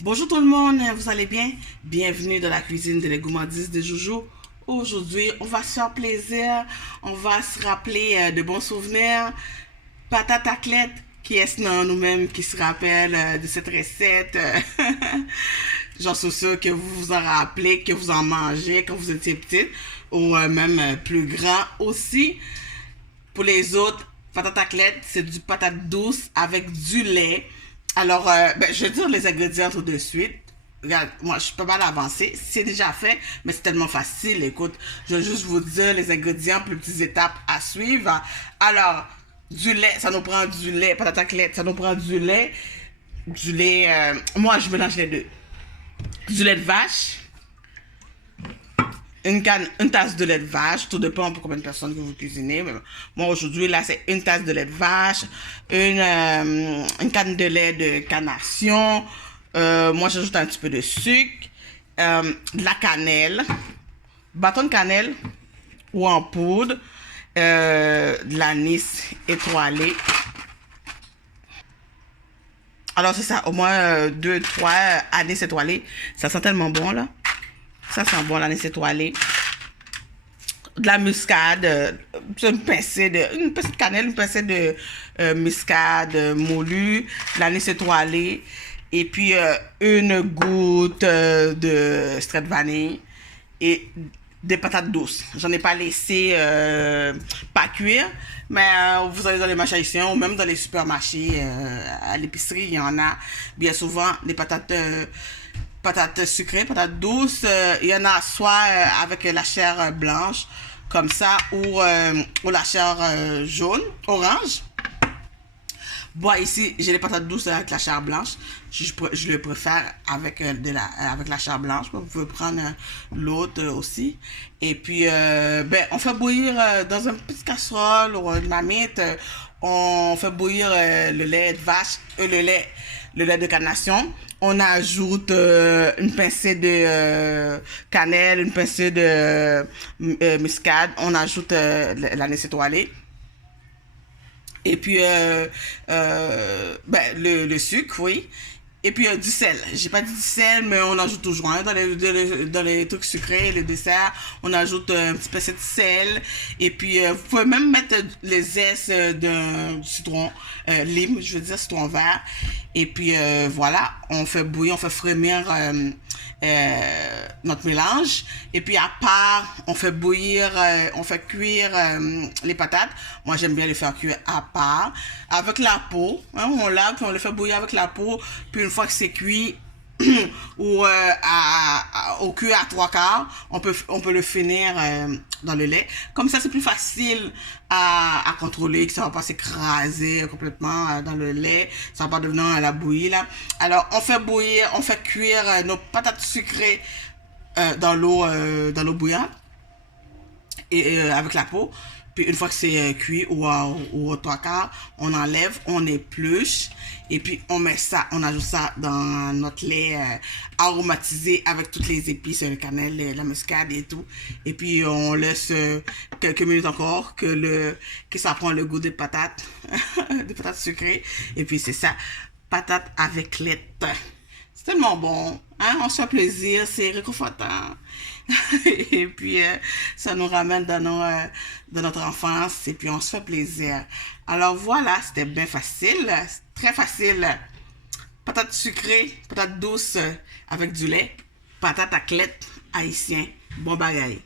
Bonjour tout le monde, vous allez bien? Bienvenue dans la cuisine de les gourmandises de Joujou. Aujourd'hui, on va se faire plaisir, on va se rappeler de bons souvenirs. Patate à clette, qui est-ce non nous-mêmes qui se rappelle de cette recette? J'en suis sûre que vous vous en rappelez, que vous en mangez quand vous étiez petite, ou même plus grand aussi. Pour les autres, patate à clette, c'est du patate douce avec du lait. Alors, je vais dire les ingrédients tout de suite. Regarde, moi, je peux pas l'avancer. C'est déjà fait, mais c'est tellement facile. Écoute, je vais juste vous dire les ingrédients, les petites étapes à suivre. Alors, du lait, ça nous prend du lait. Patate à clette, ça nous prend du lait. Du lait, moi, je mélange les deux. Du lait de vache, une tasse de lait de vache, tout dépend pour combien de personnes que vous cuisinez. Mais moi aujourd'hui là c'est une tasse de lait de vache, une canne de lait de carnation. Moi j'ajoute un petit peu de sucre, de la cannelle, bâton de cannelle ou en poudre, de l'anis étoilé. Alors c'est ça, au moins 2-3 anis étoilés. Ça sent tellement bon là. Ça sent bon l'anis étoilé. De la muscade, une pincée de cannelle, une pincée de muscade moulue, l'anis étoilé, et puis une goutte de extrait de vanille et des patates douces. J'en ai pas laissé pas cuire, mais vous allez dans les marchés haïtiens ou même dans les supermarchés, à l'épicerie, il y en a bien souvent des patates sucrées, patates douces. Il y en a soit avec la chair blanche, comme ça, ou la chair jaune, orange. Bon, ici, j'ai les patates douces avec la chair blanche. Je le préfère avec, avec la chair blanche. Vous pouvez prendre l'autre aussi. Et puis, on fait bouillir dans une petite casserole ou une marmite. On fait bouillir le lait de vache, le lait de carnation. On ajoute une pincée de cannelle, une pincée de muscade. On ajoute l'anis étoilé. Et puis, le sucre, oui. Et puis, du sel. J'ai pas dit du sel, mais on ajoute toujours. Hein, dans les trucs sucrés, les desserts, on ajoute un petit peu de sel. Et puis, vous pouvez même mettre les zestes d'un citron lime, je veux dire citron vert. Et puis, voilà, on fait bouillir, on fait frémir notre mélange. Et puis, à part, on fait bouillir, on fait cuire les patates. Moi, j'aime bien les faire cuire à part, avec la peau. Hein, on lave, puis on les fait bouillir avec la peau. Puis, une fois que c'est cuit, ou au cuit à 3/4, on peut le finir dans le lait. Comme ça, c'est plus facile à contrôler, que ça va pas s'écraser complètement dans le lait, ça va pas devenir à la bouillie là. Alors, on fait bouillir, on fait cuire nos patates sucrées dans l'eau bouillante et avec la peau. Puis une fois que c'est cuit ou au 3/4, on enlève, on épluche et puis on met ça, on ajoute ça dans notre lait aromatisé avec toutes les épices, le cannelle, la muscade et tout. Et puis on laisse quelques minutes encore que ça prend le goût des patates, des patates sucrées. Et puis c'est ça, patates avec lait. C'est tellement bon, hein? On se fait plaisir, c'est réconfortant. Et puis, ça nous ramène dans notre enfance et puis on se fait plaisir. Alors voilà, c'était bien facile, très facile. Patates sucrées, patates douces avec du lait, patates à clette haïtien, bon bagaille.